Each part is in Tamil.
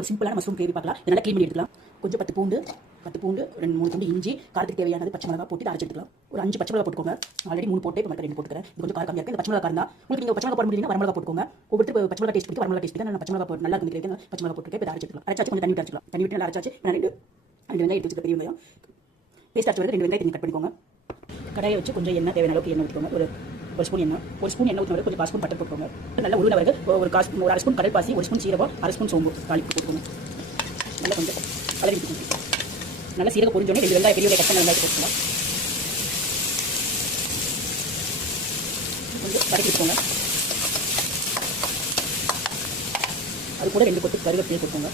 ஒரு சிம்பிளான மஷ்ரூம் கிரேவி பார்க்கலாம். நல்லா க்ளீன் பண்ணி எடுத்துக்கலாம். கொஞ்சம் 10 பூண்டு 2-3 துண்டு இஞ்சி, காரத்துக்கு தேவையானது பச்சை மிளகாய் போட்டு அரைச்சு எடுத்துக்கலாம். ஒரு 5 பச்சை மிளகாய் போட்டுக்கோங்க. ஆல்ரெடி 3 போட்டு இப்போ மட்டும் 2 போட்டுக்கிறேன். இது கொஞ்சம் காரம் கம்மியாக இருக்குது. இந்த பச்சை மிளகாய் காரம் தான். உங்களுக்கு நீங்கள் பச்சை மிளகாய் போட முடியும்னா வரமிளகாய் போட்டுக்கோங்க. ஒவ்வொருத்தர் பச்சை மிளகாய் டேஸ்ட் பிடிக்கும், வரமிளகாய் டேஸ்ட் பிடிக்கும். நான் பச்சை மிளகாய் போட்டு நல்லா இருக்குது. பச்சை மிளகாய் போட்டுருக்கேன். இப்போ அரைச்சு எடுத்துக்கலாம். அரைச்சாச்சு கொஞ்சம் தண்ணி விட்டு அரைச்சிக்கலாம். தண்ணி விட்டு நல்லா அரைச்சாச்சு. நான் 2 வெங்காயம் எடுத்து வச்சுக்க பெரிய வெங்காயம் பேஸ்ட் அரைச்சி 2 வெங்காயத்தை கட் பண்ணிக்கோங்க. கடாயை வச்சு கொஞ்சம் எண்ணெய் தேவையான அளவுக்கு எண்ணெய் ஊற்றிக்கோங்க. ஒரு ஸ்பூன் எண்ணெய் ஊற்றின கொஞ்சம் 1 ஸ்பூன் பட்டர் போட்டுக்கோங்க. நல்லா உருளை வரகு ஒரு அரை ஸ்பூன் கடல் பாசி, 1 ஸ்பூன் சீரகம், அரை ஸ்பூன் சோம்பு தாளிப்பு போட்டுக்கோங்க. நல்லா கொஞ்சம் கலரி விட்டுக்கோங்க. நல்லா சீரகம் பொரிஞ்சோடனே 2 வெங்காயம் பெரிய கட் பண்ண வெங்காயத்தை போட்டுக்கலாம். கொஞ்சம் வதக்கி விட்டுக்கோங்க. அது கூட 2 கொத்து கருவேப்பிலை போட்டுக்கோங்க.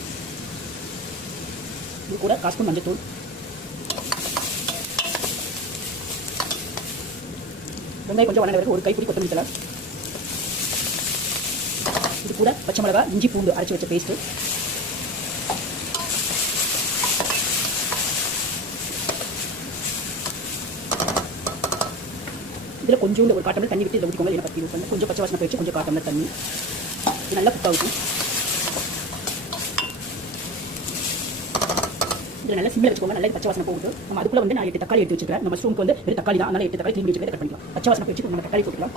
இது கூட 1 ஸ்பூன் மஞ்சள் தூள், வெங்காயம் கொஞ்சம் வதங்கின பிறகு ஒரு கைப்பிடி கொத்தமல்லி தழை, இது கூட பச்சை மிளகாய், இஞ்சி பூண்டு அரைச்சி வச்ச பேஸ்ட்டு, இதில் கொஞ்சோண்டு ஒரு 1/4 டம்ளர் தண்ணி விட்டு இதில் ஊற்றிக்கோங்க. இல்லை பற்றி யூஸ் பண்ணி கொஞ்சம் பச்சை வாசனை போயிடுச்சு. கொஞ்சம் 1/4 டம்ளர் தண்ணி. இது நல்லா குக் ஆகும். இதில் நல்லா சிம்மில் வச்சுக்கோங்க. நல்லா பச்சை வாசனை போகுது. நம்ம அதுக்குள்ள வந்து நான் 8 தக்காளி எடுத்து வச்சுக்கிறேன். நம்ம மஷ்ரூமுக்கு வந்து வெறும் தக்காளி தான். அதனால 8 தக்காளி க்ளீன் பண்ணி வச்சுக்கிறேன். கட் பண்ணிக்கலாம். பச்சை வாசனை போயிடுச்சு. நம்ம தக்காளி போட்டுக்கலாம்.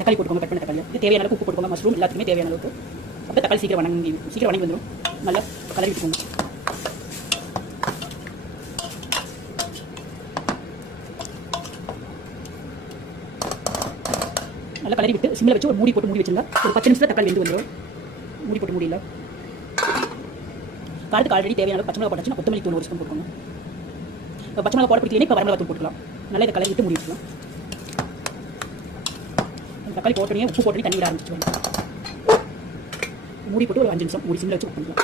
தக்காளி போட்டுக்கோங்க. கட் பண்ண தக்காளி. இது தேவையான அளவுக்கு உப்பு போட்டுக்கோங்க. மஷ்ரூம் எல்லாத்துக்குமே தேவையான அளவுக்கு. அப்போ தக்காளி சீக்கிரம் வணங்கி வந்துடும். நல்லா கலரி விட்டுக்கோங்க. நல்லா கலரி விட்டு சிம்மில் வச்சு ஒரு மூடி போட்டு மூடி வச்சுருங்க. ஒரு 10 நிமிஷத்தில் தக்காளி வெந்து வந்துடும். மூடி போட்டு மூடியில் காரத்துக்கு ஆல்ரெடி தேவையான பச்சை மிளகாய் போட்டாச்சு. கொத்தமல்லி தூள் 1 ஸ்பூன் போட்டுக்கோங்க. இப்போ பச்சை மிளகாய் போட பிடிக்கல, இப்போ வரமிளகாய் தூள் போட்டுக்கலாம். நல்லா இதை கலரி விட்டு மூடி வச்சுக்கலாம். தக்காளி போட்டோடனே உப்பு போட்டு தண்ணி விட ஆரம்பிச்சுவாங்க. மூடி போட்டு ஒரு 5 நிமிஷம் மூடி சிம்மில் வச்சு குக் பண்ணிக்கலாம்.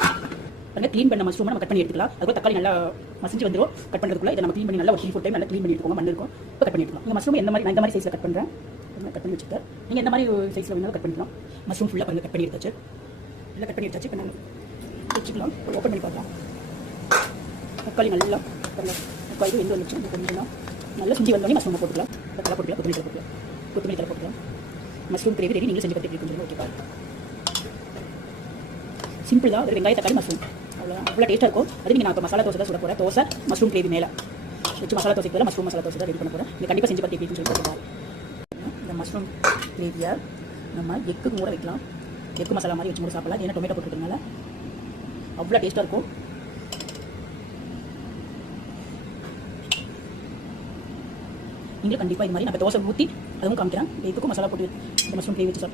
பாருங்க, க்ளீன் பண்ண மஷ்ரூம் நம்ம கட் பண்ணி எடுத்துக்கலாம். அதுக்கு தக்காளி நல்லா மசிஞ்சு வந்துடும். கட் பண்ணுறதுக்குள்ள இதை நம்ம க்ளீன் பண்ணி நல்லா ஒரு 3-4 டைம் நல்லா க்ளீன் பண்ணி எடுத்துக்கோங்க. மண் இருக்கும். இப்போ கட் பண்ணி எடுத்துக்கலாம். இந்த மஷ்ரூம் நான் இந்த மாதிரி சைஸில் கட் பண்ணுறேன். கட் பண்ணி வச்சுருக்கேன். நீங்கள் எந்த மாதிரி சைஸில் வேணாலும் கட் பண்ணிக்கலாம். மஷ்ரூம் ஃபுல்லாக பாருங்கள் கட் பண்ணி எடுத்தாச்சு. எல்லாம் கட் பண்ணி எடுத்தாச்சு. இப்போ நாங்கள் வச்சுக்கலாம். ஓப்பன் பண்ணி பார்க்கலாம். தக்காளி நல்லா தக்காளி வெந்து வந்துச்சு. கொஞ்சம் நல்லா செஞ்சு வந்தோடனே மஷ்ரூம் போட்டுக்கலாம். தக்காளி போட்டுக்கலாம். கொத்தமல்லி தலை போட்டுக்கலாம். Mushroom gravy ready. நீங்களும் செஞ்சு பார்த்து எப்படி கொஞ்சம் ஓகே. சிம்பிள் தான். ஒரு வெங்காய தக்காளி மஷ்ரூம் அவ்வளோதான். அவ்வளோ டேஸ்ட்டாக இருக்கும். அது நீங்கள் நான் இப்போ மசாலா தோசை தான் சுட போகிறேன். தோசை மஷ்ரூம் கிரேவி மேலே வச்சு மசாலா தோசைக்கு பதிலாக மஷ்ரூம் மசாலா தோசை தான் ரெடி பண்ண போகிறேன். நீங்கள் கண்டிப்பாக செஞ்சு பார்த்து எப்படின்னு சொல்லி சொல்லுங்கள். இந்த மஷ்ரூம் கிரேவியை நம்ம எக்கு கூட வைக்கலாம். எக்கு மசாலா மாதிரி வச்சு கூட சாப்பிடலாம். ஏன்னா டொமேட்டோ போட்டுருக்கனால அவ்வளோ டேஸ்ட்டாக இருக்கும். நீங்களும் கண்டிப்பாக இது மாதிரி நம்ம தோசை ஊற்றி அதுவும் காமிக்கிறேன். எக்குக்கும் மசாலா போட்டு இந்த மஷ்ரூம் கிரேவி வச்சு சாப்பிட்டு